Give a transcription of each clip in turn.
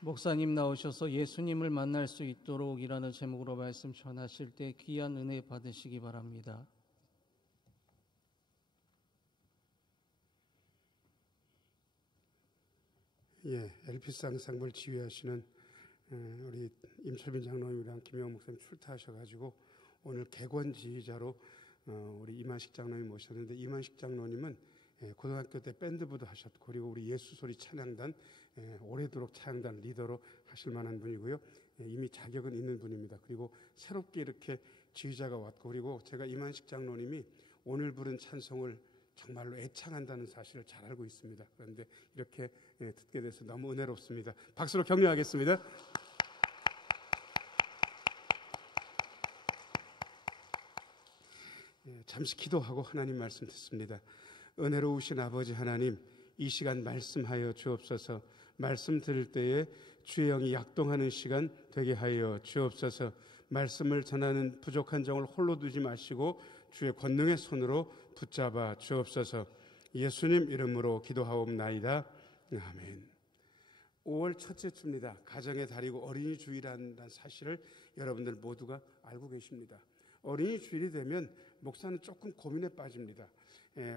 목사님 나오셔서 예수님을 만날 수 있도록 이라는 제목으로 말씀 전하실 때 귀한 은혜 받으시기 바랍니다. 엘피스 앙상블 지휘하시는 우리 임철빈 장로님이랑 김영호 목사님 출타하셔가지고 오늘 객원 지휘자로 우리 이만식 장로님 모셨는데, 이만식 장로님은 고등학교 때 밴드부도 하셨고, 그리고 우리 예수소리 찬양단 오래도록 찬양단 리더로 하실 만한 분이고요. 이미 자격은 있는 분입니다. 그리고 새롭게 이렇게 지휘자가 왔고, 그리고 제가 이만식 장로님이 오늘 부른 찬송을 정말로 애창한다는 사실을 잘 알고 있습니다. 그런데 이렇게 듣게 돼서 너무 은혜롭습니다. 박수로 격려하겠습니다. 잠시 기도하고 하나님 말씀 듣습니다. 은혜로우신 아버지 하나님, 이 시간 말씀하여 주옵소서. 말씀 들을 때에 주의 영이 약동하는 시간 되게 하여 주옵소서. 말씀을 전하는 부족한 정을 홀로 두지 마시고 주의 권능의 손으로 붙잡아 주옵소서. 예수님 이름으로 기도하옵나이다. 아멘. 5월 첫째 주입니다. 가정의 달이고 어린이 주일이라는 사실을 여러분들 모두가 알고 계십니다. 어린이 주일이 되면 목사는 조금 고민에 빠집니다.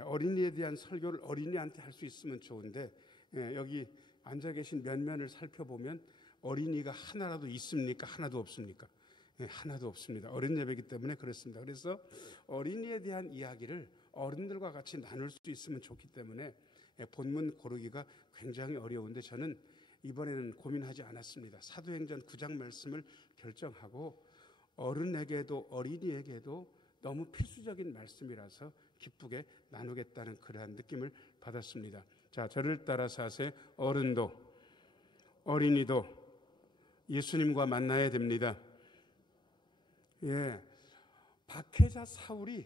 어린이에 대한 설교를 어린이한테 할 수 있으면 좋은데, 여기 앉아 계신 면면을 살펴보면 어린이가 하나라도 있습니까? 하나도 없습니까? 하나도 없습니다. 어린 예배이기 때문에 그렇습니다. 그래서 어린이에 대한 이야기를 어른들과 같이 나눌 수 있으면 좋기 때문에 본문 고르기가 굉장히 어려운데, 저는 이번에는 고민하지 않았습니다. 사도행전 9장 말씀을 결정하고 어른에게도 어린이에게도 너무 필수적인 말씀이라서 기쁘게 나누겠다는 그러한 느낌을 받았습니다. 자, 저를 따라서 하세요. 어른도 어린이도 예수님과 만나야 됩니다. 박해자 사울이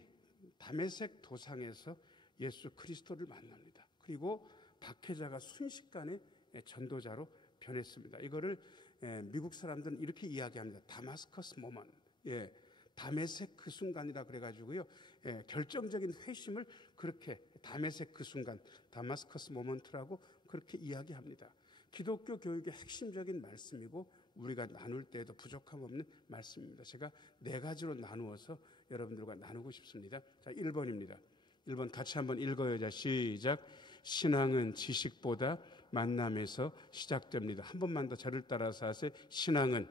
다메섹 도상에서 예수 그리스도를 만납니다. 그리고 박해자가 순식간에 전도자로 변했습니다. 이거를 미국 사람들은 이렇게 이야기합니다. 다마스커스 모먼트. 다메섹 그 순간이라 그래가지고요. 결정적인 회심을 그렇게 다메섹 그 순간, 다마스커스 모먼트라고 그렇게 이야기합니다. 기독교 교육의 핵심적인 말씀이고 우리가 나눌 때에도 부족함 없는 말씀입니다. 제가 4가지로 나누어서 여러분들과 나누고 싶습니다. 자, 1번입니다. 1번 같이 한번 읽어요. 자, 시작. 신앙은 지식보다 만남에서 시작됩니다. 한 번만 더 저를 따라서 하세요. 신앙은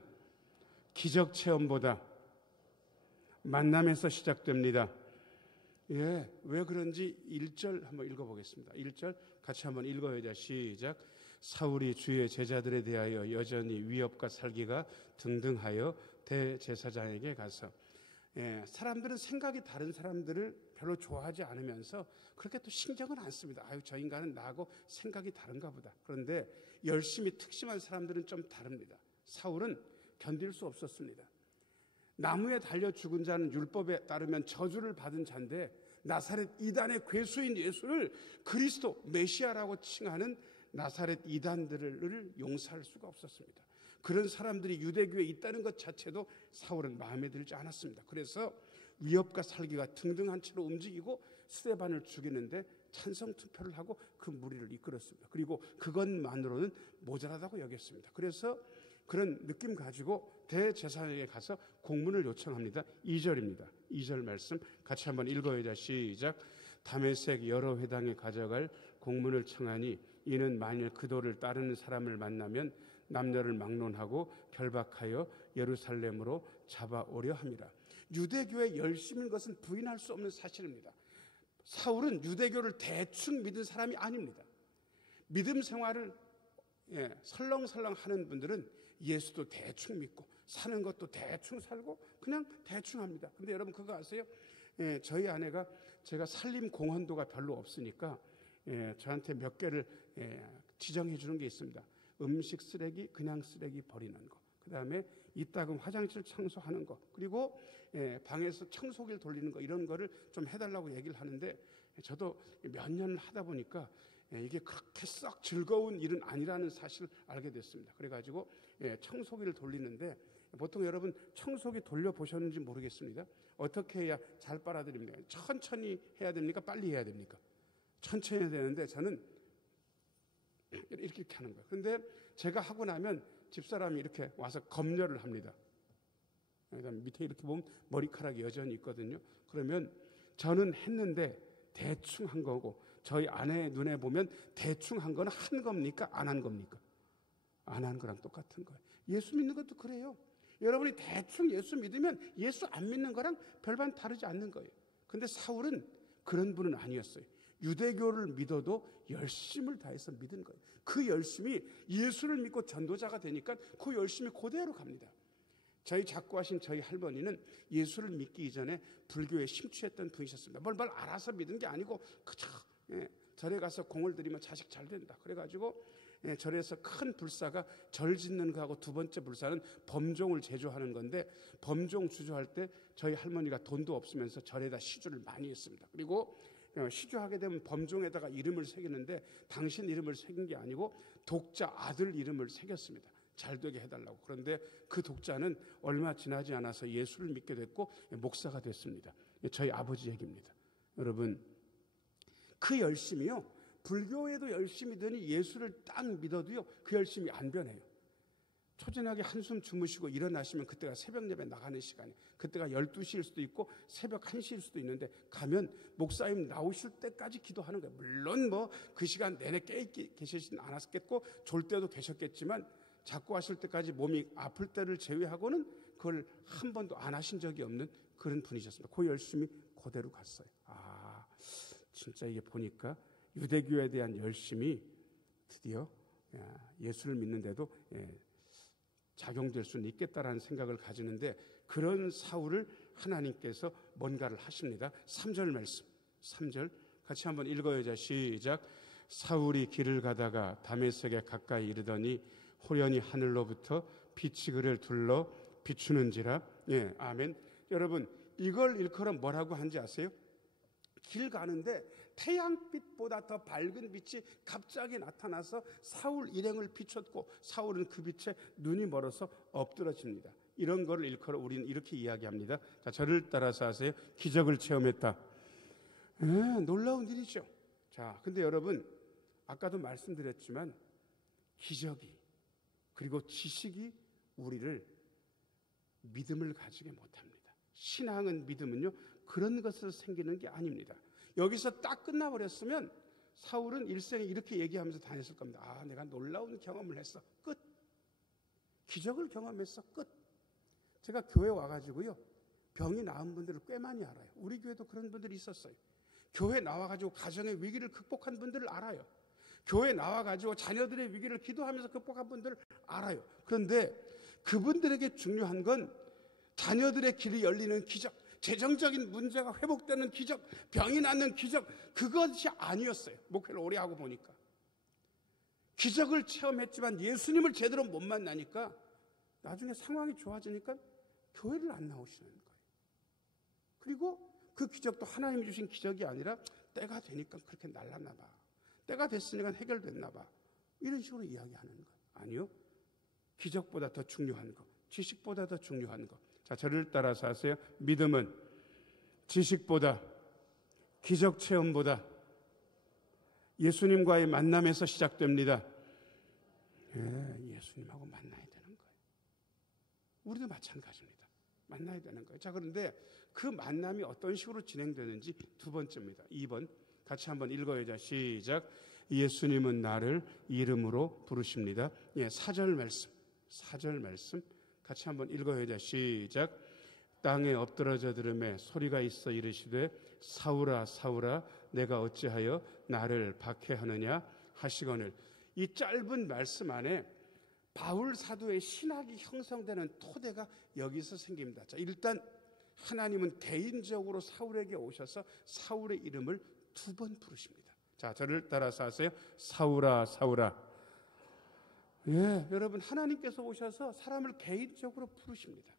기적 체험보다 만남에서 시작됩니다. 왜 그런지 1절 한번 읽어보겠습니다. 1절 같이 한번 읽어요. 자, 시작. 사울이 주의 제자들에 대하여 여전히 위협과 살기가 등등하여 대제사장에게 가서, 사람들은 생각이 다른 사람들을 별로 좋아하지 않으면서 그렇게 또 신경은 안 씁니다. 아유, 저 인간은 나하고 생각이 다른가 보다. 그런데 열심히 특심한 사람들은 좀 다릅니다. 사울은 견딜 수 없었습니다. 나무에 달려 죽은 자는 율법에 따르면 저주를 받은 자인데, 나사렛 이단의 괴수인 예수를 그리스도 메시아라고 칭하는 나사렛 이단들을 용서할 수가 없었습니다. 그런 사람들이 유대교에 있다는 것 자체도 사울은 마음에 들지 않았습니다. 그래서 위협과 살기가 등등한 채로 움직이고 스데반을 죽이는데 찬성 투표를 하고 그 무리를 이끌었습니다. 그리고 그것만으로는 모자라다고 여겼습니다. 그래서 그런 느낌 가지고 대제사장에게 가서 공문을 요청합니다. 2절입니다. 2절 말씀 같이 한번 읽어요. 시작. 다메섹 여러 회당에 가져갈 공문을 청하니 이는 만일 그도를 따르는 사람을 만나면 남녀를 막론하고 결박하여 예루살렘으로 잡아오려 함이라. 유대교의 열심인 것은 부인할 수 없는 사실입니다. 사울은 유대교를 대충 믿은 사람이 아닙니다. 믿음 생활을 설렁설렁 하는 분들은 예수도 대충 믿고 사는 것도 대충 살고 그냥 대충 합니다. 그런데 여러분 그거 아세요? 저희 아내가 제가 살림 공헌도가 별로 없으니까 저한테 몇 개를 지정해 주는 게 있습니다. 음식 쓰레기, 그냥 쓰레기 버리는 거, 그 다음에 이따금 화장실 청소하는 거, 그리고 방에서 청소기를 돌리는 거, 이런 거를 좀 해달라고 얘기를 하는데, 저도 몇 년을 하다 보니까 이게 그렇게 썩 즐거운 일은 아니라는 사실을 알게 됐습니다. 그래가지고 청소기를 돌리는데, 보통 여러분 청소기 돌려보셨는지 모르겠습니다. 어떻게 해야 잘 빨아들입니까? 천천히 해야 됩니까? 빨리 해야 됩니까? 천천히 해야 되는데, 저는 이렇게 하는 거예요. 그런데 제가 하고 나면 집사람이 이렇게 와서 검열을 합니다. 그러니까 밑에 이렇게 보면 머리카락이 여전히 있거든요. 그러면 저는 했는데 대충 한 거고 저희 아내의 눈에 보면 대충 한 거는 한 겁니까? 안 한 겁니까? 안 한 거랑 똑같은 거예요. 예수 믿는 것도 그래요. 여러분이 대충 예수 믿으면 예수 안 믿는 거랑 별반 다르지 않는 거예요. 근데 사울은 그런 분은 아니었어요. 유대교를 믿어도 열심을 다해서 믿은 거예요. 그 열심이 예수를 믿고 전도자가 되니까 그 열심이 그대로 갑니다. 저희 작고하신 저희 할머니는 예수를 믿기 이전에 불교에 심취했던 분이셨습니다. 뭘 알아서 믿은 게 아니고 그저 절에 가서 공을 들이면 자식 잘 된다. 그래가지고 절에서 큰 불사가 절 짓는 거하고 두 번째 불사는 범종을 제조하는 건데 범종 주조할 때 저희 할머니가 돈도 없으면서 절에다 시주를 많이 했습니다. 그리고 시주하게 되면 범종에다가 이름을 새기는데 당신 이름을 새긴 게 아니고 독자 아들 이름을 새겼습니다. 잘 되게 해달라고. 그런데 그 독자는 얼마 지나지 않아서 예수를 믿게 됐고 목사가 됐습니다. 저희 아버지 얘기입니다. 여러분, 그 열심이요, 불교에도 열심이더니 예수를 딱 믿어도요 그 열심이 안 변해요. 초저녁에 한숨 주무시고 일어나시면 그때가 새벽 예배 나가는 시간이에요. 그때가 12시일 수도 있고 새벽 1시일 수도 있는데 가면 목사님 나오실 때까지 기도하는 거예요. 물론 뭐 그 시간 내내 깨 계시진 않았겠고 졸 때도 계셨겠지만 자꾸 하실 때까지 몸이 아플 때를 제외하고는 그걸 한 번도 안 하신 적이 없는 그런 분이셨습니다. 그 열심이 그대로 갔어요. 아, 진짜 이게 보니까 유대교에 대한 열심이 드디어 예수를 믿는데도 작용될 수는 있겠다라는 생각을 가지는데 그런 사울을 하나님께서 뭔가를 하십니다. 3절 말씀, 3절 같이 한번 읽어야죠. 시작. 사울이 길을 가다가 다메섹에 가까이 이르더니 호련히 하늘로부터 빛이 그를 둘러 비추는지라. 아멘. 여러분, 이걸 일컬어 뭐라고 한지 아세요? 길 가는데 태양빛보다 더 밝은 빛이 갑자기 나타나서 사울 일행을 비췄고 사울은 그 빛에 눈이 멀어서 엎드러집니다. 이런 거를 일컬어 우리는 이렇게 이야기합니다. 자, 저를 따라서 하세요. 기적을 체험했다. 놀라운 일이죠. 자, 근데 여러분, 아까도 말씀드렸지만 기적이 그리고 지식이 우리를 믿음을 가지게 못합니다. 신앙은 믿음은요 그런 것에서 생기는 게 아닙니다. 여기서 딱 끝나버렸으면 사울은 일생에 이렇게 얘기하면서 다녔을 겁니다. 아, 내가 놀라운 경험을 했어. 끝. 기적을 경험했어. 끝. 제가 교회 와가지고요 병이 나은 분들을 꽤 많이 알아요. 우리 교회도 그런 분들이 있었어요. 교회 나와가지고 가정의 위기를 극복한 분들을 알아요. 교회 나와가지고 자녀들의 위기를 기도하면서 극복한 분들을 알아요. 그런데 그분들에게 중요한 건 자녀들의 길이 열리는 기적, 재정적인 문제가 회복되는 기적, 병이 낫는 기적, 그것이 아니었어요. 목회를 오래 하고 보니까. 기적을 체험했지만 예수님을 제대로 못 만나니까 나중에 상황이 좋아지니까 교회를 안 나오시는 거예요. 그리고 그 기적도 하나님이 주신 기적이 아니라 때가 되니까 그렇게 날랐나 봐. 때가 됐으니까 해결됐나 봐. 이런 식으로 이야기하는 거예요. 아니요. 기적보다 더 중요한 거, 지식보다 더 중요한 거. 자, 저를 따라서 하세요. 믿음은 지식보다, 기적 체험보다 예수님과의 만남에서 시작됩니다. 예수님하고 만나야 되는 거예요. 우리도 마찬가지입니다. 만나야 되는 거예요. 자, 그런데 그 만남이 어떤 식으로 진행되는지 두 번째입니다. 2번 같이 한번 읽어야죠. 시작. 예수님은 나를 이름으로 부르십니다. 4절 말씀. 4절 말씀 같이 한번 읽어야죠. 시작. 땅에 엎드러져 들음에 소리가 있어 이르시되 사울아 사울아 내가 어찌하여 나를 박해하느냐 하시거늘. 이 짧은 말씀 안에 바울 사도의 신학이 형성되는 토대가 여기서 생깁니다. 자, 일단 하나님은 개인적으로 사울에게 오셔서 사울의 이름을 2번 부르십니다. 자, 저를 따라서 하세요. 사울아 사울아. 여러분, 하나님께서 오셔서 사람을 개인적으로 부르십니다.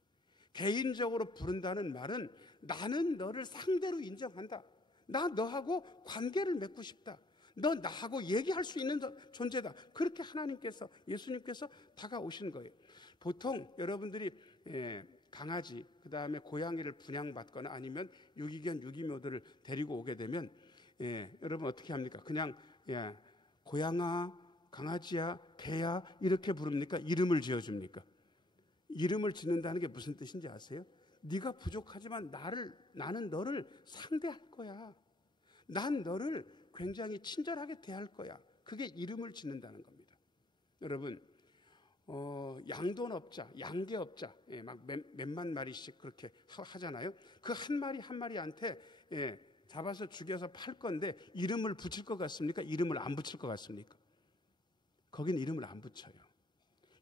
개인적으로 부른다는 말은 나는 너를 상대로 인정한다. 나 너하고 관계를 맺고 싶다. 너 나하고 얘기할 수 있는 존재다. 그렇게 하나님께서, 예수님께서 다가오신 거예요. 보통 여러분들이 강아지, 그 다음에 고양이를 분양받거나 아니면 유기견, 유기묘들을 데리고 오게 되면 여러분 어떻게 합니까? 그냥 고양아 강아지야, 개야 이렇게 부릅니까? 이름을 지어줍니까? 이름을 짓는다는 게 무슨 뜻인지 아세요? 네가 부족하지만 나는 너를 상대할 거야. 난 너를 굉장히 친절하게 대할 거야. 그게 이름을 짓는다는 겁니다. 여러분, 양돈업자, 양계업자, 막 몇만 마리씩 그렇게 하잖아요. 그 한 마리 한 마리한테 잡아서 죽여서 팔 건데 이름을 붙일 것 같습니까? 이름을 안 붙일 것 같습니까? 거긴 이름을 안 붙여요.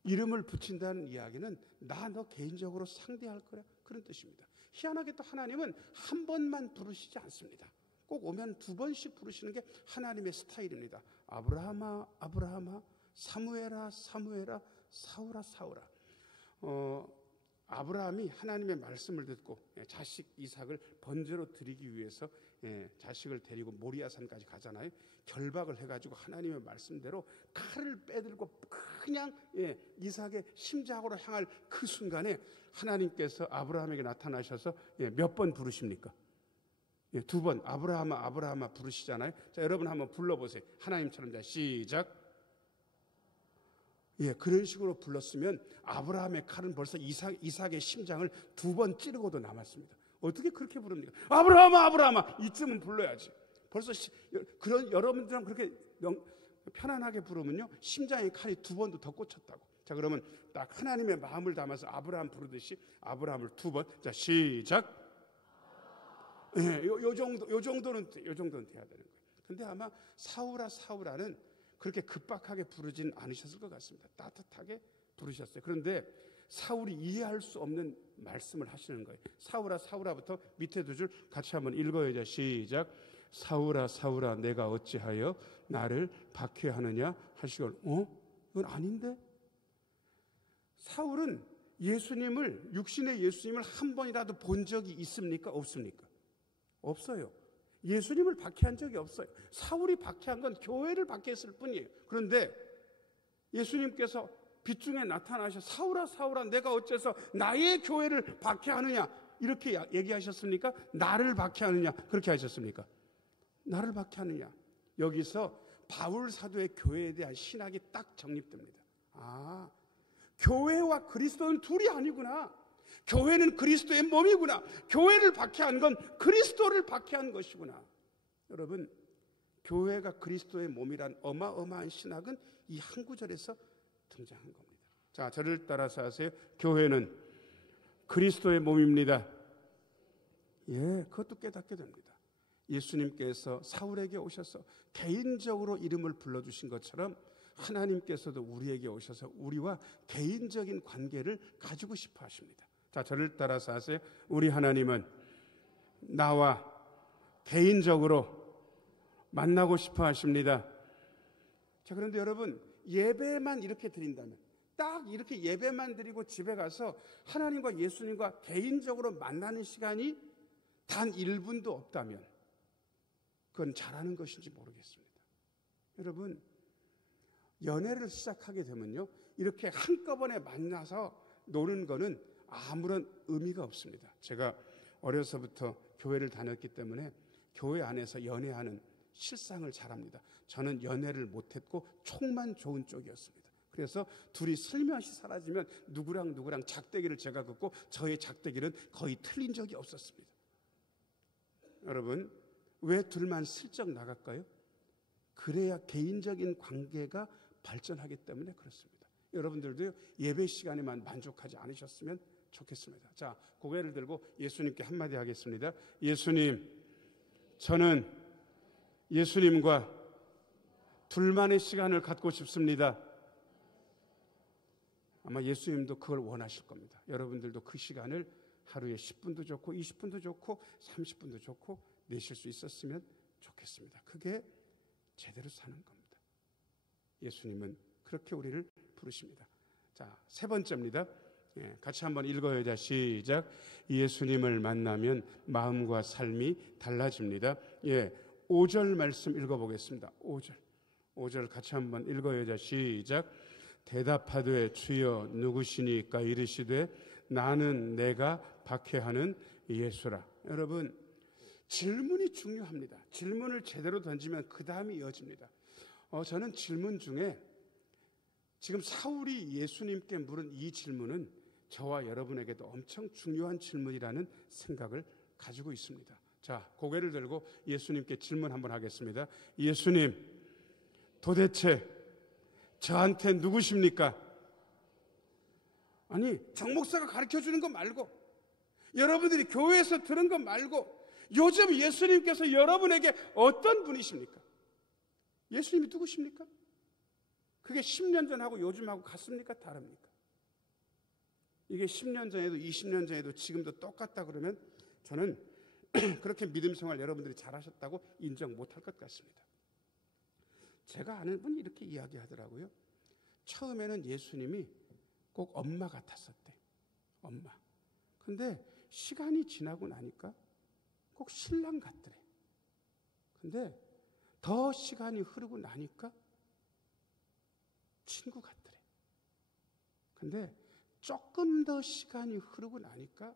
이름을 붙인다는 이야기는 나 너 개인적으로 상대할 거야, 그런 뜻입니다. 희한하게 또 하나님은 한 번만 부르시지 않습니다. 꼭 오면 두 번씩 부르시는 게 하나님의 스타일입니다. 아브라함아, 아브라함아, 사무엘아, 사무엘아, 사울아, 사울아. 아브라함이 하나님의 말씀을 듣고 자식 이삭을 번제로 드리기 위해서 자식을 데리고 모리아산까지 가잖아요. 결박을 해가지고 하나님의 말씀대로 칼을 빼들고 그냥 이삭의 심장으로 향할 그 순간에 하나님께서 아브라함에게 나타나셔서 몇 번 부르십니까? 두 번. 아브라함아, 아브라함아 부르시잖아요. 자, 여러분 한번 불러보세요. 하나님처럼. 자, 시작. 그런 식으로 불렀으면 아브라함의 칼은 벌써 이삭의 심장을 두 번 찌르고도 남았습니다. 어떻게 그렇게 부릅니까? 아브라함아, 아브라함아 이쯤은 불러야지. 벌써 그런 여러분들은 그렇게 편안하게 부르면요 심장의 칼이 두 번도 더 꽂혔다고. 자, 그러면 딱 하나님의 마음을 담아서 아브라함 부르듯이 아브라함을 두 번. 자, 시작. 요 정도는 돼야 되는 거예요. 근데 아마 사울아, 사울아는 그렇게 급박하게 부르진 않으셨을 것 같습니다. 따뜻하게 부르셨어요. 그런데 사울이 이해할 수 없는 말씀을 하시는 거예요. 사울아, 사울아부터 밑에 두 줄 같이 한번 읽어야죠. 시작. 사울아, 사울아, 내가 어찌하여 나를 박해하느냐 하시걸. 이건 아닌데? 사울은 육신의 예수님을 한 번이라도 본 적이 있습니까? 없습니까? 없어요. 예수님을 박해한 적이 없어요. 사울이 박해한 건 교회를 박해했을 뿐이에요. 그런데 예수님께서 빛 중에 나타나셔 사울아, 사울아, 내가 어째서 나의 교회를 박해하느냐 이렇게 얘기하셨습니까? 나를 박해하느냐 그렇게 하셨습니까? 나를 박해하느냐. 여기서 바울 사도의 교회에 대한 신학이 딱 정립됩니다. 교회와 그리스도는 둘이 아니구나. 교회는 그리스도의 몸이구나. 교회를 박해한 건 그리스도를 박해한 것이구나. 여러분, 교회가 그리스도의 몸이란 어마어마한 신학은 이 한 구절에서 등장한 겁니다. 자, 저를 따라서 하세요. 교회는 그리스도의 몸입니다. 그것도 깨닫게 됩니다. 예수님께서 사울에게 오셔서 개인적으로 이름을 불러주신 것처럼 하나님께서도 우리에게 오셔서 우리와 개인적인 관계를 가지고 싶어 하십니다. 자, 저를 따라서 하세요. 우리 하나님은 나와 개인적으로 만나고 싶어 하십니다. 자, 그런데 여러분, 예배만 이렇게 드린다면, 딱 이렇게 예배만 드리고 집에 가서 하나님과 예수님과 개인적으로 만나는 시간이 단 1분도 없다면 그건 잘하는 것인지 모르겠습니다. 여러분, 연애를 시작하게 되면요, 이렇게 한꺼번에 만나서 노는 거는 아무런 의미가 없습니다. 제가 어려서부터 교회를 다녔기 때문에 교회 안에서 연애하는 실상을 잘합니다. 저는 연애를 못했고 촉만 좋은 쪽이었습니다. 그래서 둘이 슬며시 사라지면 누구랑 작대기를 제가 긋고 저의 작대기는 거의 틀린 적이 없었습니다. 여러분, 왜 둘만 슬쩍 나갈까요? 그래야 개인적인 관계가 발전하기 때문에 그렇습니다. 여러분들도 예배 시간에만 만족하지 않으셨으면 좋겠습니다. 자, 고개를 들고 예수님께 한마디 하겠습니다. 예수님, 저는 예수님과 둘만의 시간을 갖고 싶습니다. 아마 예수님도 그걸 원하실 겁니다. 여러분들도 그 시간을 하루에 10분도 좋고 20분도 좋고 30분도 좋고 내실 수 있었으면 좋겠습니다. 그게 제대로 사는 겁니다. 예수님은 그렇게 우리를 부르십니다. 자, 세 번째입니다. 같이 한번 읽어야 시작. 예수님을 만나면 마음과 삶이 달라집니다. 5절 말씀 읽어보겠습니다. 5절 같이 한번 읽어야 시작. 대답하되 주여 누구시니까 이르시되 나는 내가 박해하는 예수라. 여러분, 질문이 중요합니다. 질문을 제대로 던지면 그 다음이 이어집니다. 저는 질문 중에 지금 사울이 예수님께 물은 이 질문은 저와 여러분에게도 엄청 중요한 질문이라는 생각을 가지고 있습니다. 자, 고개를 들고 예수님께 질문 한번 하겠습니다. 예수님, 도대체 저한테 누구십니까? 아니, 정 목사가 가르쳐주는 거 말고, 여러분들이 교회에서 들은 거 말고, 요즘 예수님께서 여러분에게 어떤 분이십니까? 예수님이 누구십니까? 그게 10년 전하고 요즘하고 같습니까? 다릅니까? 이게 10년 전에도 20년 전에도 지금도 똑같다 그러면 저는 그렇게 믿음 생활 여러분들이 잘하셨다고 인정 못할 것 같습니다. 제가 아는 분이 이렇게 이야기하더라고요. 처음에는 예수님이 꼭 엄마 같았었대. 엄마. 근데 시간이 지나고 나니까 꼭 신랑 같더래. 근데 더 시간이 흐르고 나니까 친구 같더래. 근데 조금 더 시간이 흐르고 나니까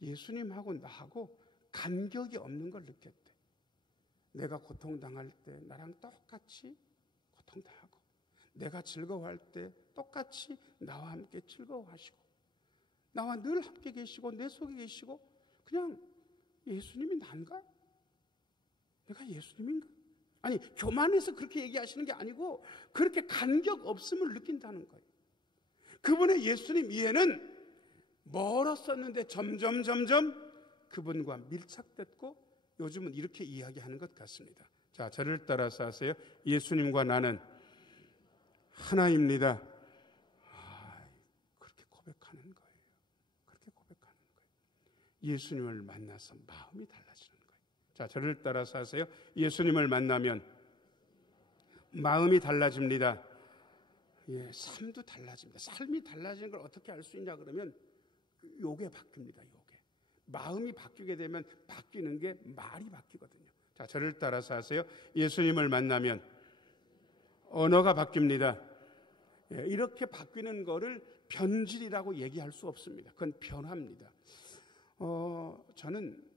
예수님하고 나하고 간격이 없는 걸 느꼈대. 내가 고통당할 때 나랑 똑같이 고통당하고, 내가 즐거워할 때 똑같이 나와 함께 즐거워하시고, 나와 늘 함께 계시고 내 속에 계시고, 그냥 예수님이 난가? 내가 예수님인가? 아니, 교만해서 그렇게 얘기하시는 게 아니고 그렇게 간격 없음을 느낀다는 거예요. 그분의 예수님 이해는 멀었었는데 점점 그분과 밀착됐고 요즘은 이렇게 이야기하는 것 같습니다. 자, 저를 따라서 하세요. 예수님과 나는 하나입니다. 그렇게 고백하는 거예요. 그렇게 고백하는 거예요. 예수님을 만나서 마음이 달라지는 거예요. 자, 저를 따라서 하세요. 예수님을 만나면 마음이 달라집니다. 예, 삶도 달라집니다. 삶이 달라지는 걸 어떻게 알 수 있냐 그러면 요게 바뀝니다. 요게. 마음이 바뀌게 되면 바뀌는 게 말이 바뀌거든요. 자, 저를 따라서 하세요. 예수님을 만나면 언어가 바뀝니다. 예, 이렇게 바뀌는 거를 변질이라고 얘기할 수 없습니다. 그건 변화입니다. 저는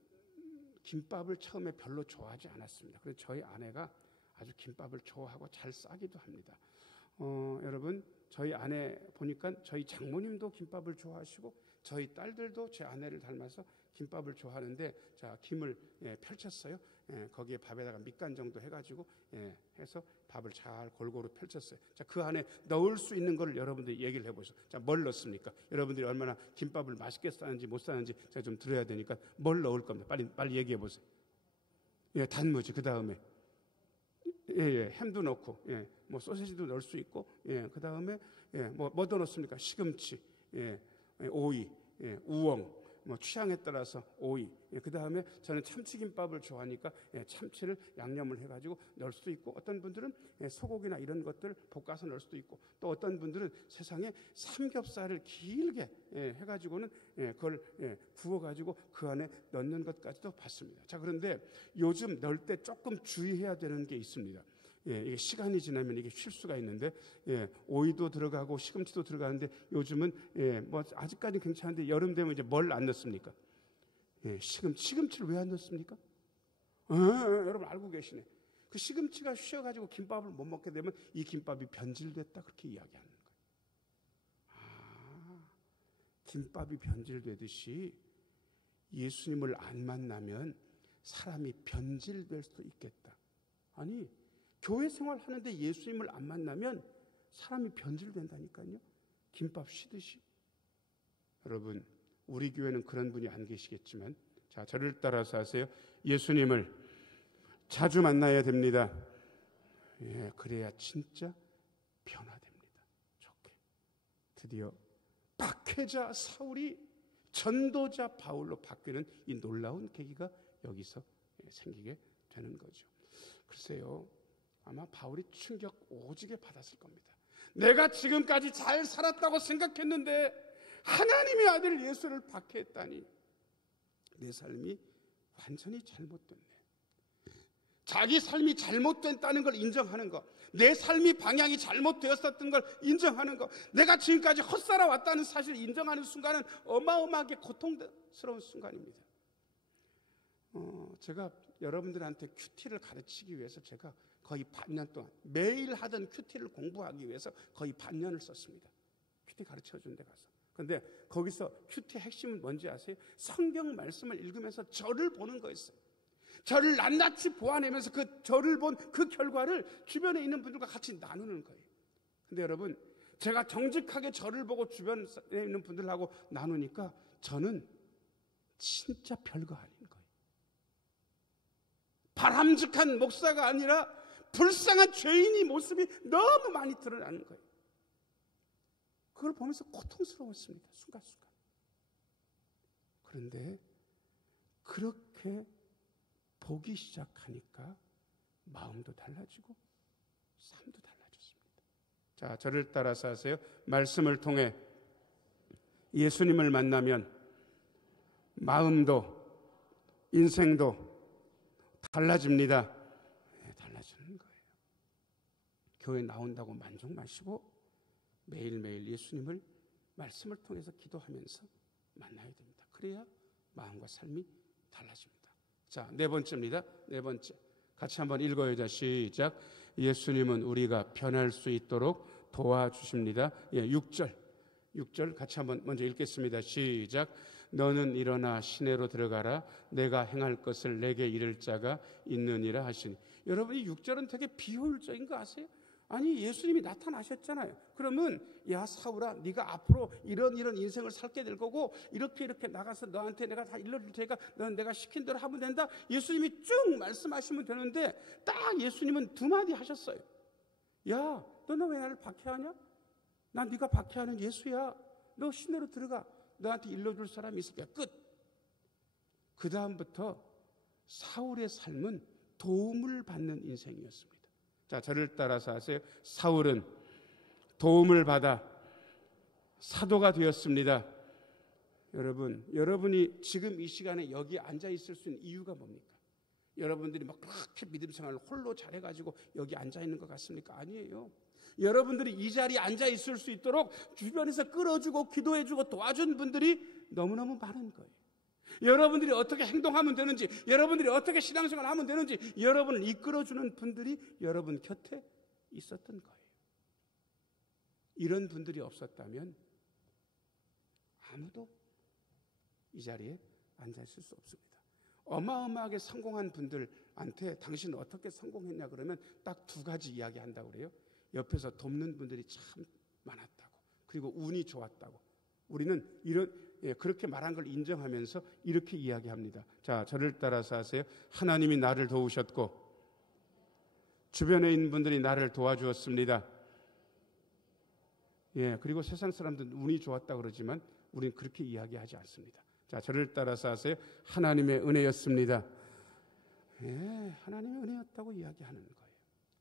김밥을 처음에 별로 좋아하지 않았습니다. 그래서 저희 아내가 아주 김밥을 좋아하고 잘 싸기도 합니다. 여러분, 저희 아내 보니까 저희 장모님도 김밥을 좋아하시고 저희 딸들도 제 아내를 닮아서 김밥을 좋아하는데, 자, 김을 펼쳤어요. 거기에 밥에다가 밑간 정도 해가지고 해서 밥을 잘 골고루 펼쳤어요. 자, 그 안에 넣을 수 있는 걸 여러분들이 얘기를 해보세요. 자, 뭘 넣습니까? 여러분들이 얼마나 김밥을 맛있게 싸는지 못 싸는지 제가 좀 들어야 되니까 뭘 넣을 겁니다. 빨리 얘기해 보세요. 예, 단무지. 그 다음에 햄도 넣고, 뭐 소시지도 넣을 수 있고, 그 다음에 뭐도 넣습니까? 시금치, 오이, 우엉, 뭐 취향에 따라서 오이. 그 다음에 저는 참치김밥을 좋아하니까 참치를 양념을 해가지고 넣을 수도 있고, 어떤 분들은 소고기나 이런 것들을 볶아서 넣을 수도 있고, 또 어떤 분들은 세상에 삼겹살을 길게 해가지고는 그걸 구워가지고 그 안에 넣는 것까지도 봤습니다. 자, 그런데 요즘 넣을 때 조금 주의해야 되는 게 있습니다. 이게 시간이 지나면 이게 쉴 수가 있는데, 오이도 들어가고 시금치도 들어가는데 요즘은 뭐 아직까지 괜찮은데 여름 되면 이제 뭘 안 넣습니까? 시금치를 왜 안 넣습니까? 여러분 알고 계시네. 그 시금치가 쉬어가지고 김밥을 못 먹게 되면 이 김밥이 변질됐다, 그렇게 이야기하는 거예요. 김밥이 변질되듯이 예수님을 안 만나면 사람이 변질될 수도 있겠다. 아니, 교회 생활 하는데 예수님을 안 만나면 사람이 변질된다니까요. 김밥 쉬듯이. 여러분, 우리 교회는 그런 분이 안 계시겠지만, 자, 저를 따라서 하세요. 예수님을 자주 만나야 됩니다. 그래야 진짜 변화됩니다. 좋게. 드디어 박해자 사울이 전도자 바울로 바뀌는 이 놀라운 계기가 여기서 생기게 되는 거죠. 글쎄요, 아마 바울이 충격 오지게 받았을 겁니다. 내가 지금까지 잘 살았다고 생각했는데 하나님의 아들 예수를 박해했다니 내 삶이 완전히 잘못됐네. 자기 삶이 잘못됐다는 걸 인정하는 것, 내 삶이 방향이 잘못되었었던 걸 인정하는 것, 내가 지금까지 헛살아왔다는 사실을 인정하는 순간은 어마어마하게 고통스러운 순간입니다. 제가 여러분들한테 큐티를 가르치기 위해서 제가 거의 반년 동안 매일 하던 큐티를 공부하기 위해서 거의 반년을 썼습니다. 큐티 가르쳐준 데 가서. 그런데 거기서 큐티 핵심은 뭔지 아세요? 성경 말씀을 읽으면서 저를 보는 거였어요. 저를 낱낱이 보아내면서 그 저를 본 그 결과를 주변에 있는 분들과 같이 나누는 거예요. 근데 여러분, 제가 정직하게 저를 보고 주변에 있는 분들하고 나누니까 저는 진짜 별거 아닌 거예요. 바람직한 목사가 아니라 불쌍한 죄인의 모습이 너무 많이 드러나는 거예요. 그걸 보면서 고통스러웠습니다. 순간순간. 그런데 그렇게 보기 시작하니까 마음도 달라지고 삶도 달라졌습니다. 자, 저를 따라서 하세요. 말씀을 통해 예수님을 만나면 마음도 인생도 달라집니다. 네, 달라지는 거예요. 교회 나온다고 만족 마시고 매일매일 예수님을 말씀을 통해서 기도하면서 만나야 됩니다. 그래야 마음과 삶이 달라집니다. 자, 네 번째입니다. 네 번째. 같이 한번 읽어요. 시작. 예수님은 우리가 변할 수 있도록 도와주십니다. 6절 같이 한번 먼저 읽겠습니다. 시작. 너는 일어나 시내로 들어가라. 내가 행할 것을 내게 이를 자가 있느니라 하시니. 여러분, 이 6절은 되게 비효율적인 거 아세요? 아니, 예수님이 나타나셨잖아요. 그러면 야 사울아, 네가 앞으로 이런 인생을 살게 될 거고 이렇게 나가서 너한테 내가 다 일러줄 테니까 너는 내가 시킨 대로 하면 된다. 예수님이 쭉 말씀하시면 되는데 딱 예수님은 두 마디 하셨어요. 야, 너 왜 나를 박해하냐? 난 네가 박해하는 예수야. 너 시내로 들어가. 너한테 일러줄 사람이 있을 거야. 끝. 그 다음부터 사울의 삶은 도움을 받는 인생이었습니다. 자, 저를 따라서 하세요. 사울은 도움을 받아 사도가 되었습니다. 여러분이 지금 이 시간에 여기 앉아 있을 수 있는 이유가 뭡니까? 여러분들이 막 그렇게 믿음 생활을 홀로 잘해가지고 여기 앉아 있는 것 같습니까? 아니에요. 여러분들이 이 자리에 앉아 있을 수 있도록 주변에서 끌어주고 기도해주고 도와준 분들이 너무너무 많은 거예요. 여러분들이 어떻게 행동하면 되는지, 여러분들이 어떻게 신앙생활을 하면 되는지 여러분을 이끌어주는 분들이 여러분 곁에 있었던 거예요. 이런 분들이 없었다면 아무도 이 자리에 앉아있을 수 없습니다. 어마어마하게 성공한 분들한테 당신은 어떻게 성공했냐 그러면 딱 두 가지 이야기 한다고 그래요. 옆에서 돕는 분들이 참 많았다고, 그리고 운이 좋았다고. 우리는 그렇게 말한 걸 인정하면서 이렇게 이야기합니다. 자, 저를 따라서 하세요. 하나님이 나를 도우셨고 주변에 있는 분들이 나를 도와주었습니다. 그리고 세상 사람들은 운이 좋았다고 그러지만 우리는 그렇게 이야기하지 않습니다. 자, 저를 따라서 하세요. 하나님의 은혜였습니다. 하나님의 은혜였다고 이야기하는 거예요.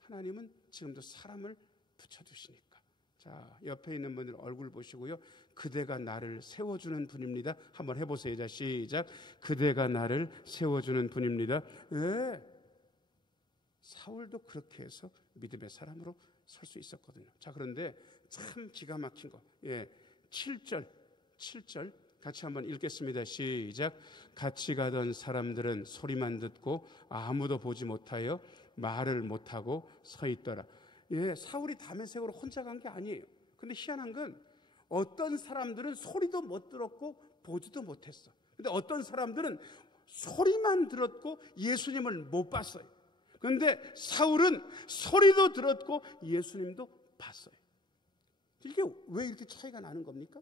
하나님은 지금도 사람을 붙여주시니까. 자, 옆에 있는 분들 얼굴 보시고요. 그대가 나를 세워주는 분입니다. 한번 해보세요. 자, 시작. 그대가 나를 세워주는 분입니다. 사울도 그렇게 해서 믿음의 사람으로 설 수 있었거든요. 자, 그런데 참 기가 막힌 거. 7절 같이 한번 읽겠습니다. 시작. 같이 가던 사람들은 소리만 듣고 아무도 보지 못하여 말을 못하고 서 있더라. 사울이 다메섹으로 혼자 간 게 아니에요. 근데 희한한 건 어떤 사람들은 소리도 못 들었고 보지도 못했어. 근데 어떤 사람들은 소리만 들었고 예수님을 못 봤어요. 그런데 사울은 소리도 들었고 예수님도 봤어요. 이게 왜 이렇게 차이가 나는 겁니까?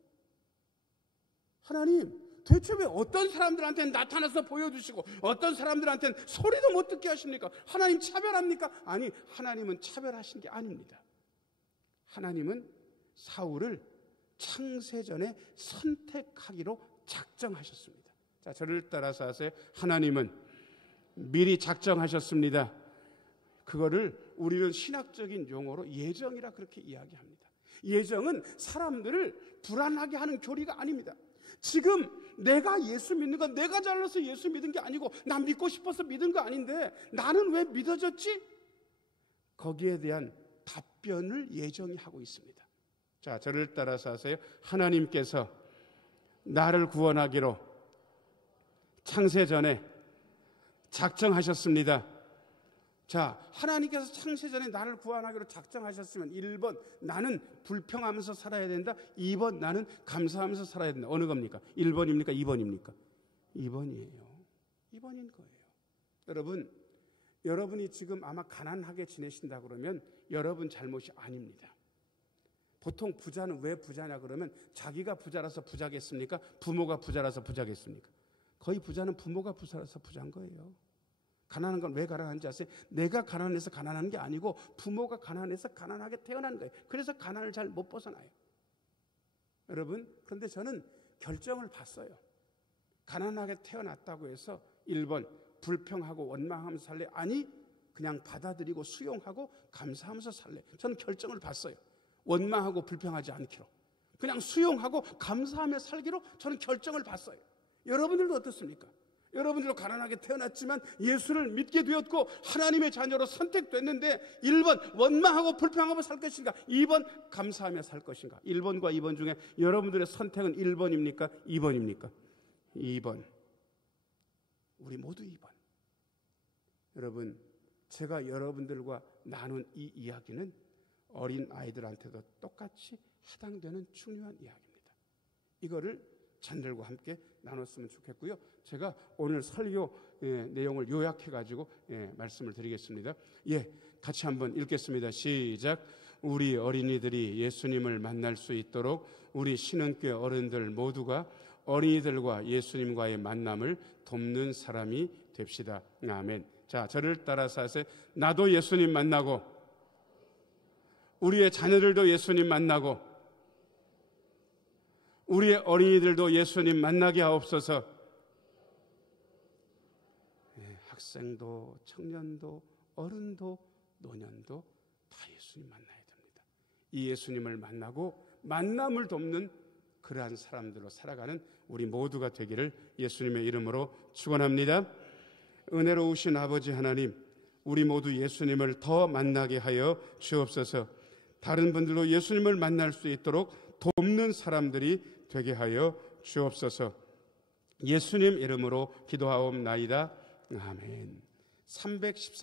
하나님, 대체 왜 어떤 사람들한테는 나타나서 보여주시고 어떤 사람들한테는 소리도 못 듣게 하십니까? 하나님 차별합니까? 아니, 하나님은 차별하신 게 아닙니다. 하나님은 사울을 창세전에 선택하기로 작정하셨습니다. 자, 저를 따라서 하세요. 하나님은 미리 작정하셨습니다. 그거를 우리는 신학적인 용어로 예정이라 그렇게 이야기합니다. 예정은 사람들을 불안하게 하는 교리가 아닙니다. 지금 내가 예수 믿는 건 내가 잘나서 예수 믿은 게 아니고 나 믿고 싶어서 믿은 거 아닌데 나는 왜 믿어졌지? 거기에 대한 답변을 예정이 하고 있습니다. 자, 저를 따라서 하세요. 하나님께서 나를 구원하기로 창세전에 작정하셨습니다. 자, 하나님께서 창세전에 나를 구원하기로 작정하셨으면 1번 나는 불평하면서 살아야 된다. 2번 나는 감사하면서 살아야 된다. 어느 겁니까? 1번입니까? 2번입니까? 2번이에요. 2번인 거예요. 여러분, 여러분이 지금 아마 가난하게 지내신다 그러면 여러분 잘못이 아닙니다. 보통 부자는 왜 부자냐 그러면 자기가 부자라서 부자겠습니까? 부모가 부자라서 부자겠습니까? 거의 부자는 부모가 부자라서 부자인 거예요. 가난한 건 왜 가난한지 아세요? 내가 가난해서 가난한 게 아니고 부모가 가난해서 가난하게 태어난 거예요. 그래서 가난을 잘 못 벗어나요. 여러분, 그런데 저는 결정을 봤어요. 가난하게 태어났다고 해서 1번 불평하고 원망하면서 살래? 아니, 그냥 받아들이고 수용하고 감사하면서 살래. 저는 결정을 봤어요. 원망하고 불평하지 않기로, 그냥 수용하고 감사하며 살기로 저는 결정을 봤어요. 여러분들도 어떻습니까? 여러분들도 가난하게 태어났지만 예수를 믿게 되었고 하나님의 자녀로 선택됐는데 1번 원망하고 불평하며 살 것인가? 2번 감사하며 살 것인가? 1번과 2번 중에 여러분들의 선택은 1번입니까? 2번입니까? 2번. 우리 모두 2번. 여러분, 제가 여러분들과 나눈 이 이야기는 어린 아이들한테도 똑같이 해당되는 중요한 이야기입니다. 이거를 자녀들과 함께 나눴으면 좋겠고요. 제가 오늘 설교 내용을 요약해가지고 말씀을 드리겠습니다. 같이 한번 읽겠습니다. 시작. 우리 어린이들이 예수님을 만날 수 있도록 우리 신흥교회 어른들 모두가 어린이들과 예수님과의 만남을 돕는 사람이 됩시다. 아멘. 자, 저를 따라서 하세요. 나도 예수님 만나고 우리의 자녀들도 예수님 만나고 우리의 어린이들도 예수님 만나게 하옵소서. 학생도 청년도 어른도 노년도 다 예수님 만나야 됩니다. 이 예수님을 만나고 만남을 돕는 그러한 사람들로 살아가는 우리 모두가 되기를 예수님의 이름으로 축원합니다. 은혜로우신 아버지 하나님, 우리 모두 예수님을 더 만나게 하여 주옵소서. 다른 분들도 예수님을 만날 수 있도록 돕는 사람들이 되게 하여 주옵소서. 예수님 이름으로 기도하옵나이다. 아멘. 314